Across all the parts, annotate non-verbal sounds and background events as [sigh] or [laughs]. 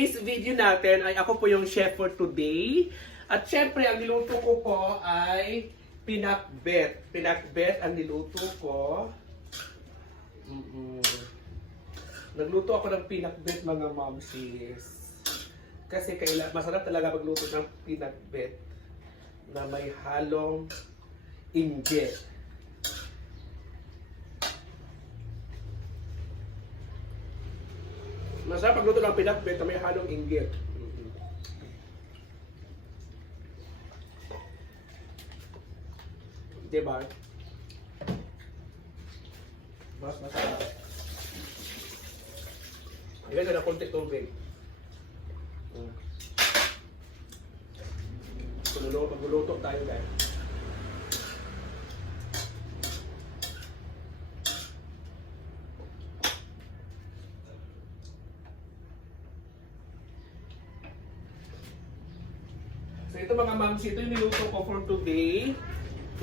Today's video natin ay ako po yung chef for today. At syempre, ang niluto ko po ay pinakbet. Pinakbet ang niluto ko. Mm-mm. Nagluto ako ng pinakbet mga momsies. Kasi kaila, masarap talaga magluto ng pinakbet na may halong inggit. Masarap pagluto ng pinakbet na may halong inggit. Mm-mm. Diba? Mas masarap. Ilagay ko na konti tubig. Mm. Magluluto, magluluto tayo guys. Ito mga moms, ito yung niluto ko for today.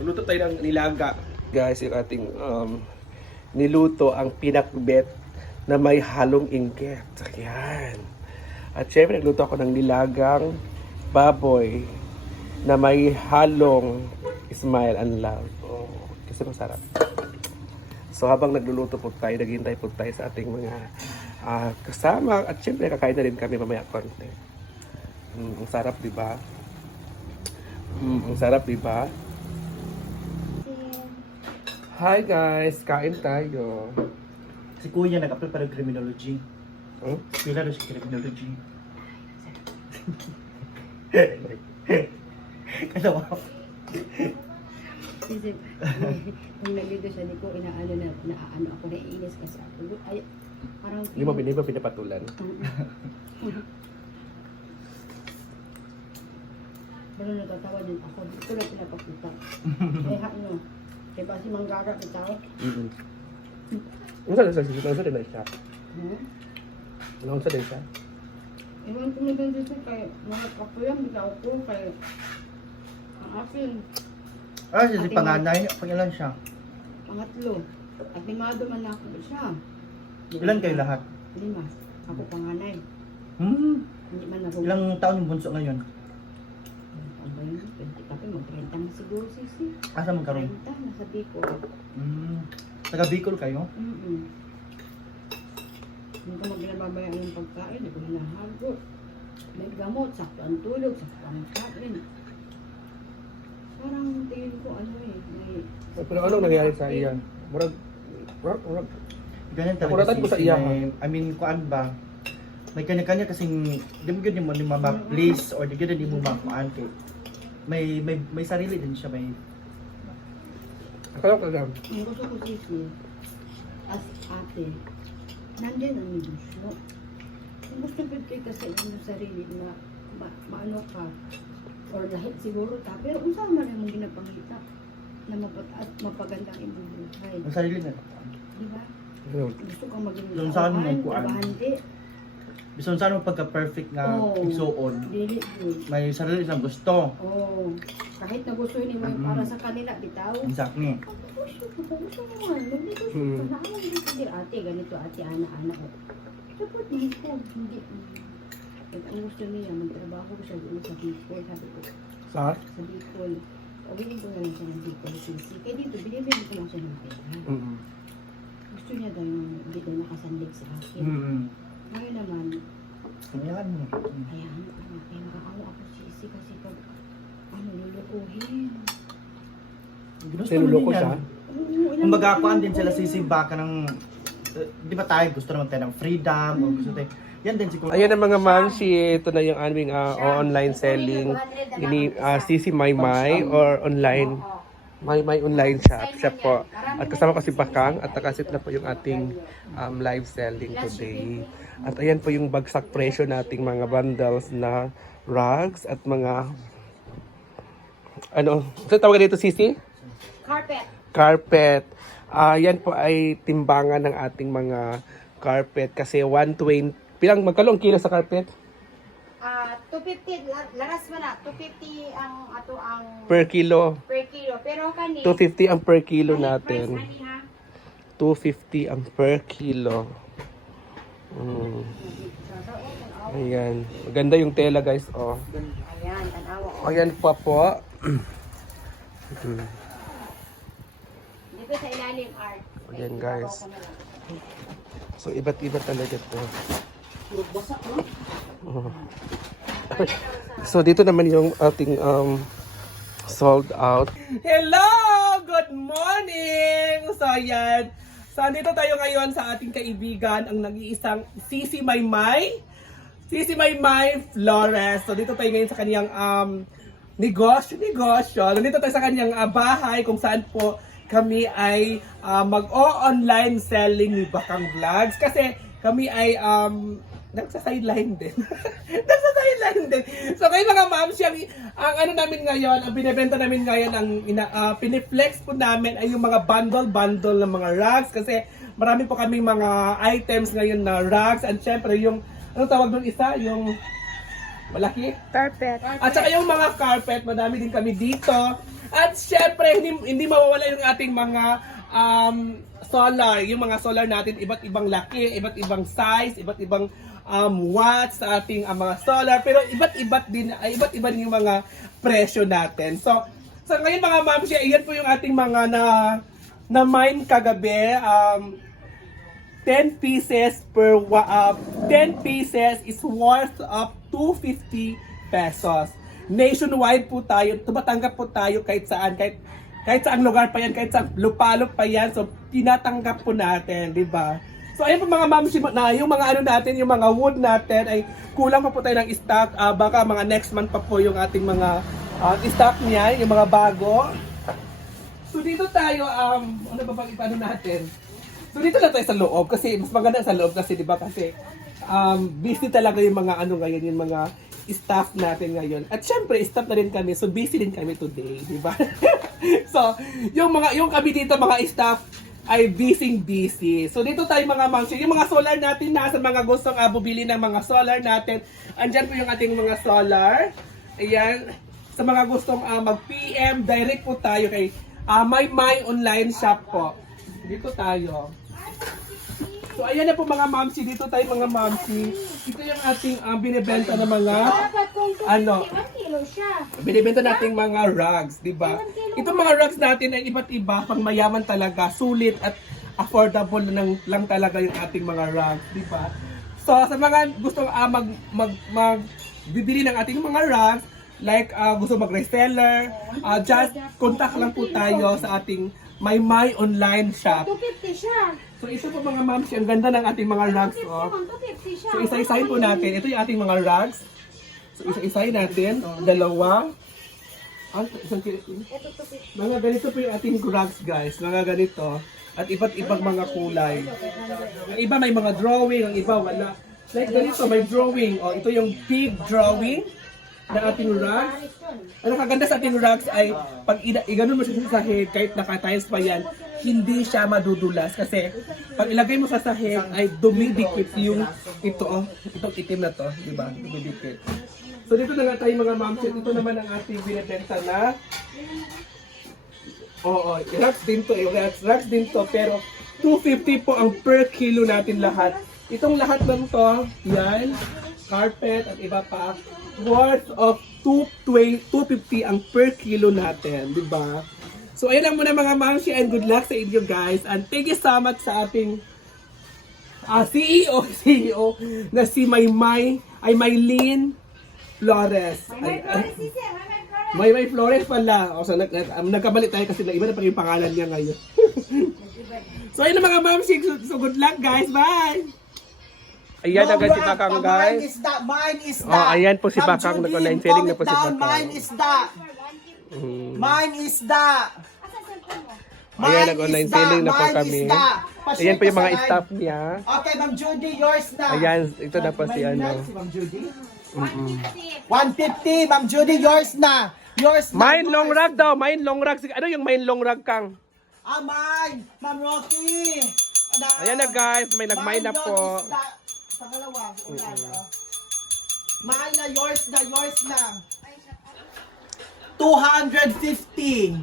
Niluto tayo ng nilaga. Guys, yung ating um, niluto ang pinakbet na may halong inggit. Ayan. At syempre, nagluto ako ng nilagang baboy na may halong smile and love. Oh, kasi masarap. So habang nagluluto po tayo, naghihintay po tayo sa ating mga ah, kasama. At syempre, kakain na rin kami mamaya konti. Mm, ang sarap, di ba? Mm, ang sarap, di ba? Hi guys, kain tayo. Si Kuya nag-apply para criminology. Hmm? Pila na siya criminology. Ano ba? Kasi nung nandito siya, di ko inaano na, naano ako, naiinis kasi ako. Ay, parang... Hindi mo, hindi mo pinapatulan. Pero natatawa din ako. Di ko lang pinapakita. [laughs] Eh, ano, diba si Manggara bitaw? Mm-mm. Ano sa sa sa sa din siya? Hmm? Ano sa din siya? Ewan ko na din dito kay mga kapulang bitaw ko kay ang akin, Ah, siya si panganay. Pangilan siya. pangatlo. At limado man ako siya. Ilan kayo lahat? Lima. Ako panganay. Hmm. Hindi man ako. Ilang taon yung bunso ngayon? Ba yun? 20 tapi mag-30 na siguro sisi. Asa man karon? 30 nasa Bicol. Hmm. Taga Bicol kayo? Mm-mm. Hindi ko maglababayaan ng pagkain, hindi ko hinahagot. May gamot, sakto ang tulog, sakto ang kain. Parang tingin ko ano eh, may... Pero ano nangyari sa iya? Murag murag murag Ganyan talaga ko sa si iya, may- I mean, kuan ba? May kanya-kanya kasing di mo gyud mo ni mama please or di di mo makuan kay may may may sarili din siya may akala ko lang. Ang gusto ko sisi, as ate, nandyan ang negosyo. Ang gusto ko kayo kasi yung sarili na ma, maano ka, or lahit siguro ta, pero kung saan man yung ginapangita na mapat at mapaganda ang iyong buhay. may sarili na. Di ba? Gusto kang maging Yung saan mo kuan? trabahante. Bisan saan mo pagka perfect nga Oo. igsuon. Dili. May sarili siyang gusto. Oh, kahit na gusto ni mo Mm. para sa kanila bitaw. Exactly. Ang gusto ko, kung gusto mo man, magnegosyo Mm. ka na. Ano gusto dir ate, ganito ate, ana-ana ko. Dapat hindi ko, hindi. At ang gusto niya, magtrabaho siya doon sa Bicol, sabi ko, Sa sa Bicol. Pagbilin ko na lang siya ng Bicol, sisi. Kaya dito, binibili ko lang siya ng pera. Mm. Gusto niya daw yung hindi daw nakasandig sa akin. Mm. Ngayon naman, Ayan mo. Kaya ano, ano, kaya makakawa sisi kasi pag ano, lulukuhin. Gusto din siya. ilang Kumbaga, kuan din sila sisimba ka ng eh, di ba tayo gusto naman tayo ng freedom o gusto tayo yan din siguro. Ayan ang mga mamsi, ito na yung aming ah, online selling. Ini uh, CC Maymay or online Maymay online shop shop po. At kasama ko si Bakang at nakasit na po yung ating um, live selling today. At ayan po yung bagsak presyo nating mga bundles na rugs at mga ano, sa tawag dito CC? Carpet. carpet. Ah, yan po ay timbangan ng ating mga carpet kasi 120 pilang magkalong kilo sa carpet Ah, 250 la- laras na 250 ang ato ang per kilo. per kilo pero kani 250 ang per kilo natin. price ani ha 250 ang per kilo. Mm. Ayan. Maganda yung tela guys. Oh. Ayan, tanawa ko. Ayan pa po. Dito sa ilalim, art. Ayan guys. So iba't iba talaga to. Oh. so dito naman yung ating um sold out. Hello! Good morning! So ayan. So andito tayo ngayon sa ating kaibigan, ang nag-iisang Sisi Maymay. Sisi Maymay Flores. So dito tayo ngayon sa kaniyang um, negosyo, negosyo. Nandito tayo sa kanyang ah, bahay kung saan po kami ay ah, mag-o-online selling ni Bakang Vlogs. Kasi kami ay um, nagsa-sideline din. [laughs] nagsa-sideline din. So kayo mga ma'am, siya, ang ano namin ngayon, ang binebenta namin ngayon, ang ina, ah, piniflex po namin ay yung mga bundle-bundle ng mga rugs. Kasi marami po kaming mga items ngayon na rugs. And syempre yung, ano tawag doon isa? Yung malaki? Carpet. At saka yung mga carpet, madami din kami dito. At syempre, hindi, hindi mawawala yung ating mga um, solar. Yung mga solar natin, iba't ibang laki, iba't ibang size, iba't ibang um, watts sa ating ah, mga solar. Pero iba't iba't din, ay, iba't iba yung mga presyo natin. So, so ngayon mga ma'am, siya, iyan po yung ating mga na na mine kagabi. Um, 10 pieces per uh, 10 pieces is worth of 250 pesos. Nationwide po tayo, tumatanggap po tayo kahit saan, kahit kahit saan lugar pa yan, kahit sa lupalop pa yan, so tinatanggap po natin, di ba? So ayun po mga ma'am, na yung mga ano natin, yung mga wood natin ay kulang pa po tayo ng stock, Ah, baka mga next month pa po yung ating mga ah, stock niya, yung mga bago. So dito tayo, um, ano ba bang ipano natin? So dito na tayo sa loob kasi mas maganda sa loob kasi 'di ba kasi um busy talaga yung mga ano ngayon yung mga staff natin ngayon. At syempre, staff na rin kami. So busy din kami today, 'di ba? [laughs] so, yung mga yung kami dito mga staff ay busy busy. So dito tayo mga ma'am, yung mga solar natin na sa mga gustong uh, bumili ng mga solar natin. Andyan po yung ating mga solar. Ayan. Sa mga gustong ah, mag-PM, direct po tayo kay ah, My My Online Shop po. Dito tayo. So ayan na po mga mamsi, dito tayo mga mamsi. Ito yung ating ah, binibenta na mga Dapat kung 250, Ano? 1 kilo siya. binibenta nating mga rugs, di ba? Itong mga rugs natin ay iba't iba, pang mayaman talaga, sulit at affordable lang, lang talaga yung ating mga rugs, di ba? So sa mga gustong ah, mag, mag, mag bibili ng ating mga rugs, like ah, gusto mag-reseller, ah, just contact lang po tayo sa ating My My online shop. 250 siya. So ito po mga mamsi, ang ganda ng ating mga rugs. 250 Oh. man, 250 siya. So isa-isahin po natin. Ito yung ating mga rugs. So isa-isahin natin. Dalawa. Ah, 250. Mga ganito po yung ating rugs guys. Mga ganito. At iba't ibang mga kulay. Ang iba may mga drawing, ang iba wala. Like ganito, may drawing. O, ito yung big drawing ng ating rugs. Ang nakaganda sa ating rugs ay pag iganon mo siya sa sahig, kahit naka-tiles pa yan, hindi siya madudulas. Kasi pag ilagay mo sa sahig ay dumidikit yung ito, oh, itong itim na to, di ba? Dumidikit. So dito na nga tayo mga ma'am, ito naman ang ating binibenta na Oo, rugs din to eh. Rugs din to, pero 250 po ang per kilo natin lahat. Itong lahat ng to, yan, carpet at iba pa, worth of 220, 250 ang per kilo natin, di ba? So ayun lang muna mga mamsi and good luck sa inyo guys. And thank you so much sa ating ah, CEO, [laughs] CEO na si Maymay, ay Maylene Flores. Ay, ay, may may Flores pala. O, so, nag, nag, um, nagkabalik tayo kasi na iba na pa yung pangalan niya ngayon. [laughs] so, ayun na mga mamsik. So, so, good luck guys. Bye! Ayan agad si Bakang Mine guys. is that, mine is Oh, that. ayan po si Ma'am Bakang, nag-online selling na po si. Bakang. Mine is that. Mm. Mine is that. Ayan, nag-online selling na po Mine kami. Ayan po yung mga staff niya. Okay, Ma'am Judy, yours na. Ayan, ito na po si ano. si Ma'am Judy. Mm-mm. 150, Ma'am Judy, yours na. Yours na. Mine long rug daw, mine long. Sige, Ano yung mine long rug kang? Ah, mine. Ma'am Rocky. Ayan na guys, may nag-mine na Mine po. yun is that. Pangalawa. Ulan, oh. Mine na, yours na, yours na. 250.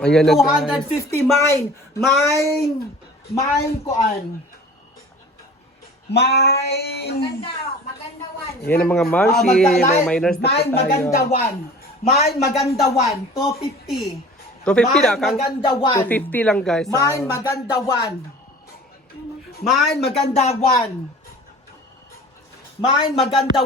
Ayan na guys. 250 mine. Mine. Mine kuan. Mine Maganda, maganda one. Yan ang mga Ah, mamsi, magda- mga mine- minors na Mine maganda tayo. one. Mine maganda one. 250. 250 na, Mine kang maganda one. 250 lang guys. Mine ah. maganda one. Mine maganda one. Mine maganda